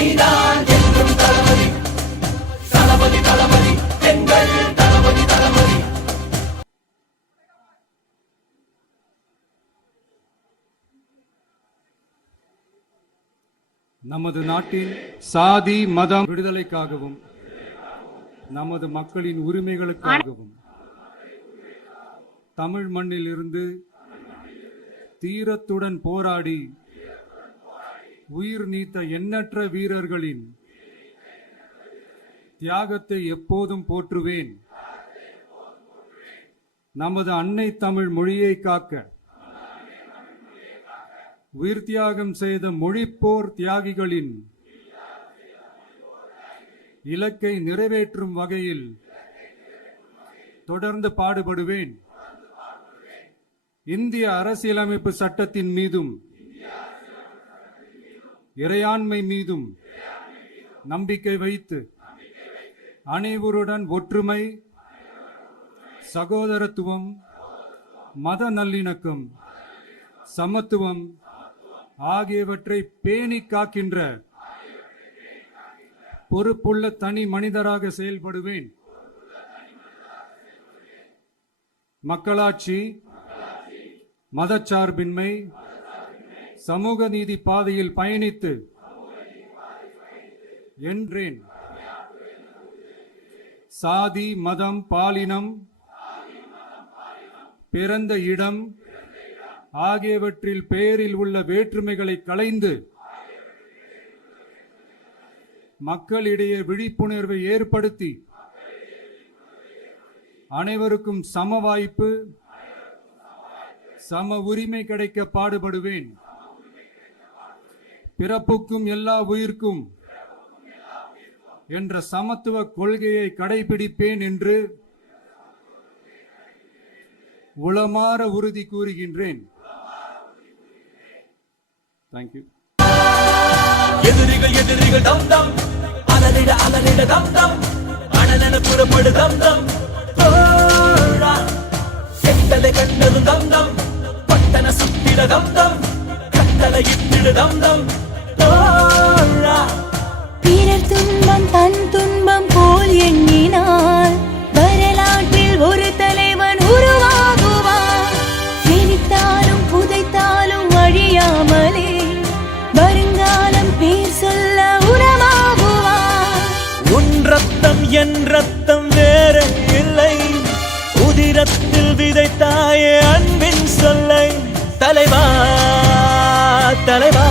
நீதான் என்றும் தளபதி, தளபதி தளபதி, எங்கள் தளபதி தளபதி. நமது நாட்டின் சாதி மதம் விடுதலைக்காகவும் நமது மக்களின் உரிமைகளுக்காகவும் தமிழ் மண்ணில் இருந்து தீரத்துடன் போராடி உயிர் நீத்த எண்ணற்ற வீரர்களின் தியாகத்தை எப்போதும் போற்றுவேன். நமது அன்னை தமிழ் மொழியை காக்க உயிர் தியாகம் செய்த மொழிப்போர் தியாகிகளின் இலக்கை நிறைவேற்றும் வகையில் தொடர்ந்து பாடுபடுவேன். இந்திய அரசியலமைப்பு சட்டத்தின் மீதும் இறையாண்மை மீதும் நம்பிக்கை வைத்து அனைவருடன் ஒற்றுமை, சகோதரத்துவம், மத நல்லிணக்கம், சமத்துவம் ஆகியவற்றை பேணி காக்கின்ற பொறுப்புள்ள தனி மனிதராக செயல்படுவேன். மக்களாட்சி, மதச்சார்பின்மை, சமூக நீதி பாதையில் பயணித்து என்றேன். சாதி மதம் பாலினம் பிறந்த இடம் ஆகியவற்றில் பெயரில் உள்ள வேற்றுமைகளை களைந்து மக்களிடையே விழிப்புணர்வை ஏற்படுத்தி அனைவருக்கும் சம வாய்ப்பு, சம உரிமை கிடைக்க பாடுபடுவேன். பிறப்புக்கும் எல்லா உயிர்க்கும் என்ற சமத்துவ கொள்கையை கடைபிடிப்பேன் என்று உளமாற உறுதி கூறுகின்றேன். தேங்க்யூ. எதிரிகள் எதிரிகள் தம் தம், அலறிட அலறிட தம் தம், அனலென புறப்படு தம் தம். செட்டலை கண்டது தம் தம், பட்டன சுத்திட தம் தம், கட்டளை இட்டிடு தம் தம். பிறர் துன்பம் தன் துன்பம் போல் எண்ணினால் வரலாற்றில் ஒரு தலைவன் உருவாகுவான். சிரித்தாலும் புதைத்தாலும் அழியாமலே வருங்காலம் பேர் சொல்ல உரமாகுவான். உன் ரத்தம் என் ரத்தம் வேற இல்லை, உதிரத்தில் விதைத்தாயே அன்பின் சொல்லை. தலைவா தலைவா